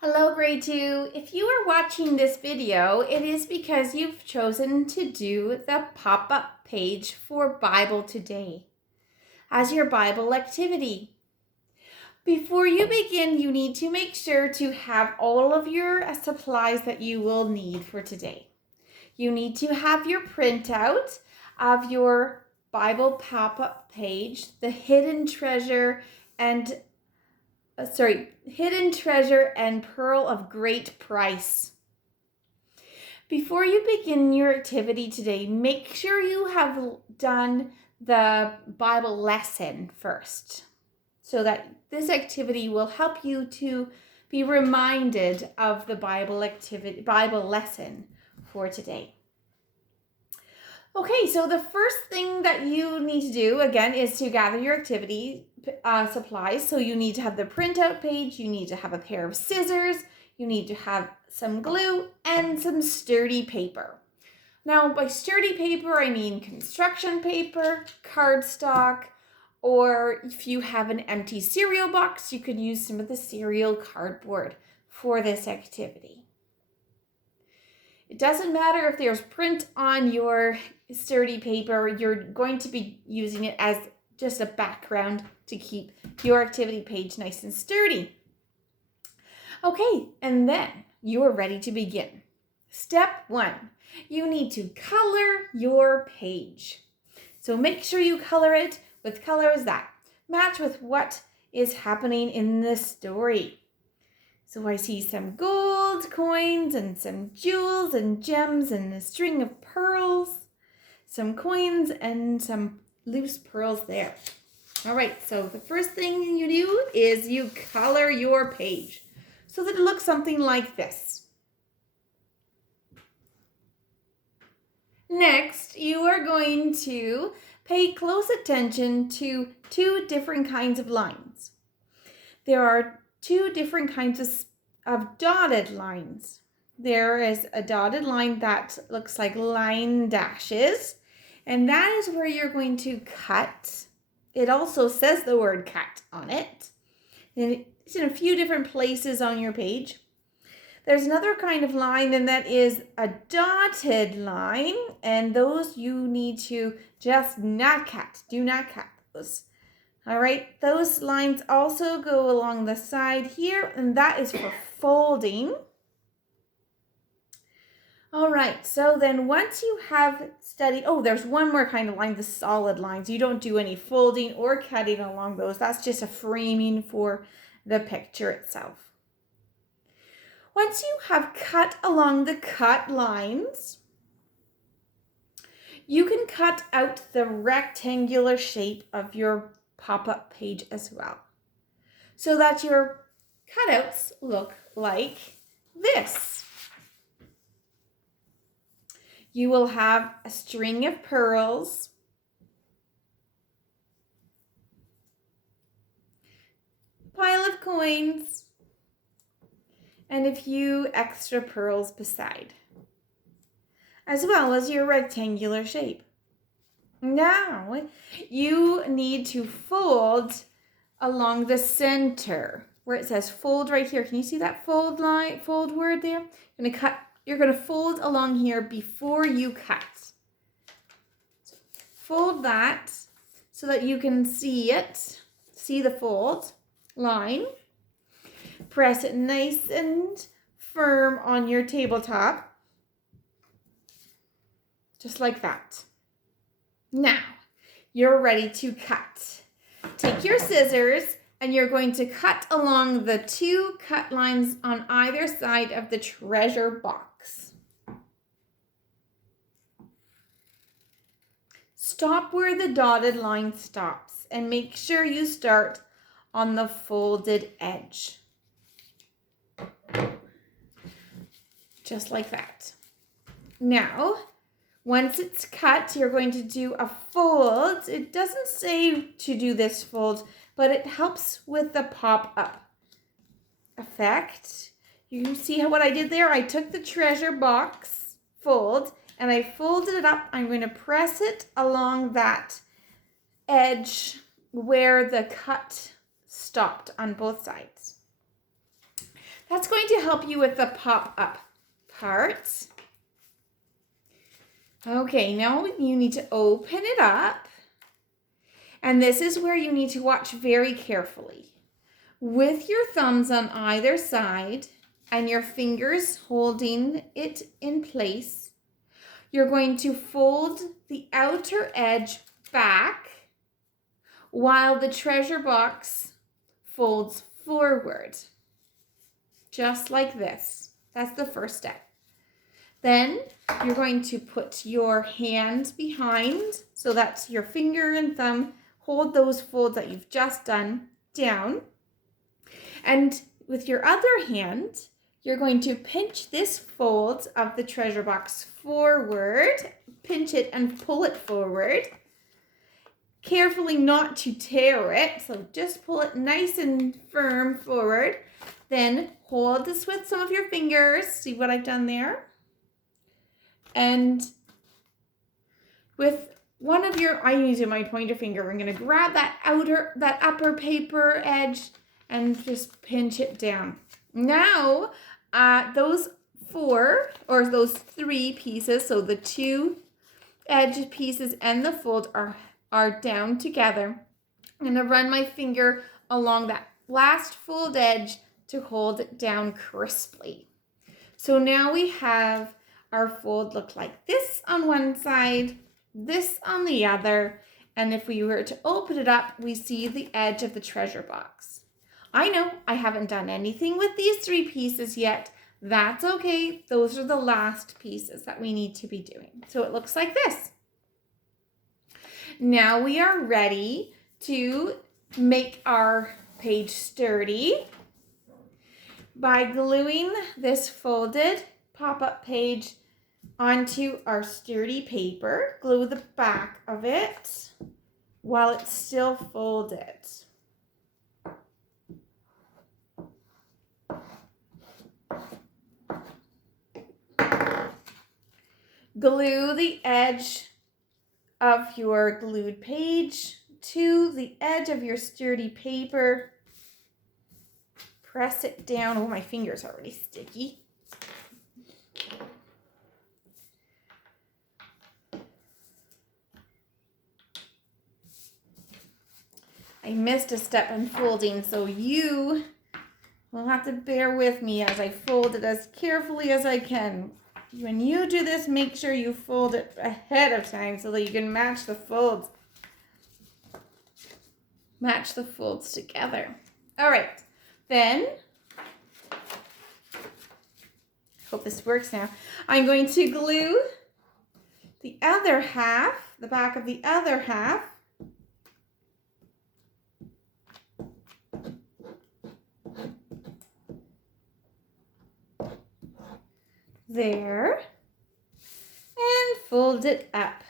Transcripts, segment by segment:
Hello, grade 2. If you are watching this video, it is because you've chosen to do the pop-up page for Bible Today as your Bible activity. Before you begin, you need to make sure to have all of your supplies that you will need for today. You need to have your printout of your Bible pop-up page, the hidden treasure and pearl of great price. Before you begin your activity today, make sure you have done the Bible lesson first, so that this activity will help you to be reminded of the Bible lesson for today. Okay, so the first thing that you need to do, again, is to gather your activity supplies. So you need to have the printout page, you need to have a pair of scissors, you need to have some glue, and some sturdy paper. Now, by sturdy paper, I mean construction paper, cardstock, or if you have an empty cereal box, you could use some of the cereal cardboard for this activity. It doesn't matter if there's print on your sturdy paper, you're going to be using it as just a background to keep your activity page nice and sturdy. Okay, and then you are ready to begin. Step 1, you need to color your page. So make sure you color it with colors that match with what is happening in the story. So I see some gold coins and some jewels and gems and a string of pearls, some coins and some loose pearls there. All right, so the first thing you do is you color your page so that it looks something like this. Next, you are going to pay close attention to two different kinds of lines. There are two different kinds of dotted lines. There is a dotted line that looks like line dashes, and that is where you're going to cut. It also says the word cut on it, and it's in a few different places on your page. There's another kind of line, and that is a dotted line, and those you need to just not cut. Do not cut those. All right, those lines also go along the side here, and that is for folding. All right, so then once you have studied, there's one more kind of line, the solid lines. You don't do any folding or cutting along those. That's just a framing for the picture itself. Once you have cut along the cut lines, you can cut out the rectangular shape of your pop-up page as well, so that your cutouts look like this. You will have a string of pearls, pile of coins, and a few extra pearls beside, as well as your rectangular shape. Now, you need to fold along the center where it says fold right here. Can you see that fold word there? You're going to fold along here before you cut. So fold that so that you can see it. See the fold line. Press it nice and firm on your tabletop. Just like that. Now, you're ready to cut. Take your scissors and you're going to cut along the two cut lines on either side of the treasure box. Stop where the dotted line stops and make sure you start on the folded edge. Just like that. Now, once it's cut, you're going to do a fold. It doesn't say to do this fold, but it helps with the pop-up effect. You see what I did there? I took the treasure box fold and I folded it up. I'm going to press it along that edge where the cut stopped on both sides. That's going to help you with the pop-up part. Okay, now you need to open it up. And this is where you need to watch very carefully. With your thumbs on either side and your fingers holding it in place, you're going to fold the outer edge back while the treasure box folds forward. Just like this. That's the first step. Then you're going to put your hand behind so that your finger and thumb hold those folds that you've just done down. And with your other hand, you're going to pinch this fold of the treasure box forward. Pinch it and pull it forward. Carefully not to tear it. So just pull it nice and firm forward. Then hold this with some of your fingers. See what I've done there? And with one of your, I'm using my pointer finger, I'm going to grab that upper paper edge and just pinch it down. Now, those three pieces, so the two edge pieces and the fold are down together. I'm going to run my finger along that last fold edge to hold it down crisply. So now we have our fold look like this on one side, this on the other, and if we were to open it up, we see the edge of the treasure box. I know I haven't done anything with these three pieces yet. That's okay. Those are the last pieces that we need to be doing. So it looks like this. Now we are ready to make our page sturdy by gluing this folded pop-up page onto our sturdy paper. Glue the back of it while it's still folded. Glue the edge of your glued page to the edge of your sturdy paper. Press it down. Oh, my finger's already sticky. I missed a step in folding, so you will have to bear with me as I fold it as carefully as I can. When you do this, make sure you fold it ahead of time so that you can match the folds. Match the folds together. All right, then, hope this works now. I'm going to glue the other half, the back of the other half, there, and fold it up,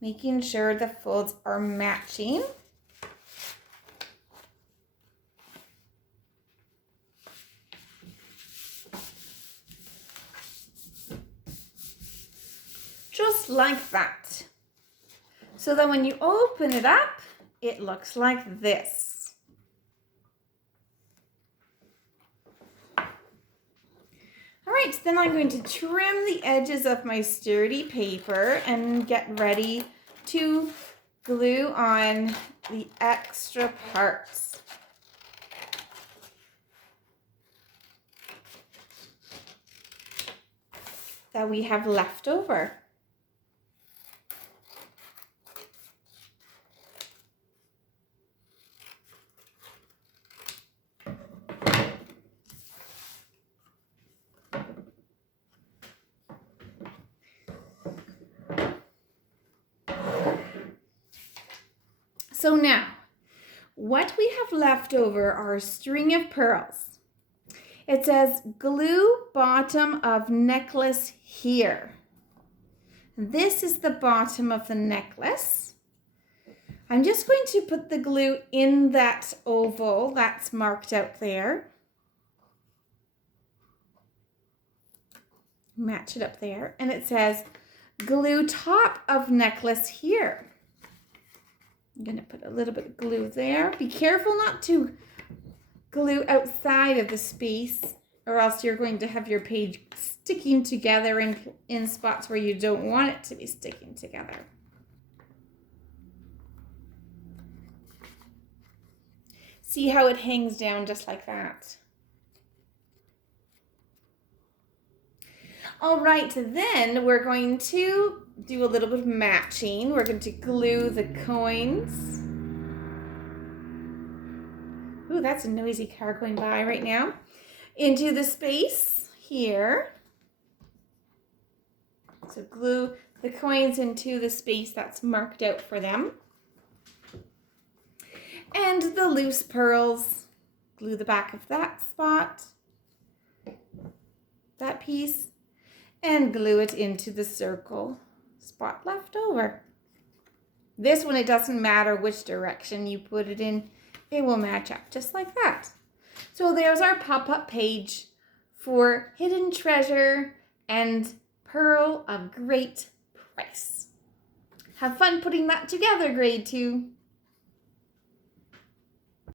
making sure the folds are matching. Just like that. So that when you open it up, it looks like this. All right, then I'm going to trim the edges of my sturdy paper and get ready to glue on the extra parts. That we have left over. So now, what we have left over are a string of pearls. It says glue bottom of necklace here. This is the bottom of the necklace. I'm just going to put the glue in that oval that's marked out there. Match it up there. And it says glue top of necklace here. I'm going to put a little bit of glue there. Be careful not to glue outside of the space, or else you're going to have your page sticking together in spots where you don't want it to be sticking together. See how it hangs down just like that. All right, then we're going to do a little bit of matching. We're going to glue the coins. Ooh, that's a noisy car going by right now. Into the space here. So glue the coins into the space that's marked out for them. And the loose pearls, glue the back of that spot, that piece, and glue it into the circle spot left over. This one, it doesn't matter which direction you put it in, it will match up just like that. So there's our pop-up page for Hidden Treasure and Pearl of Great Price. Have fun putting that together, grade 2.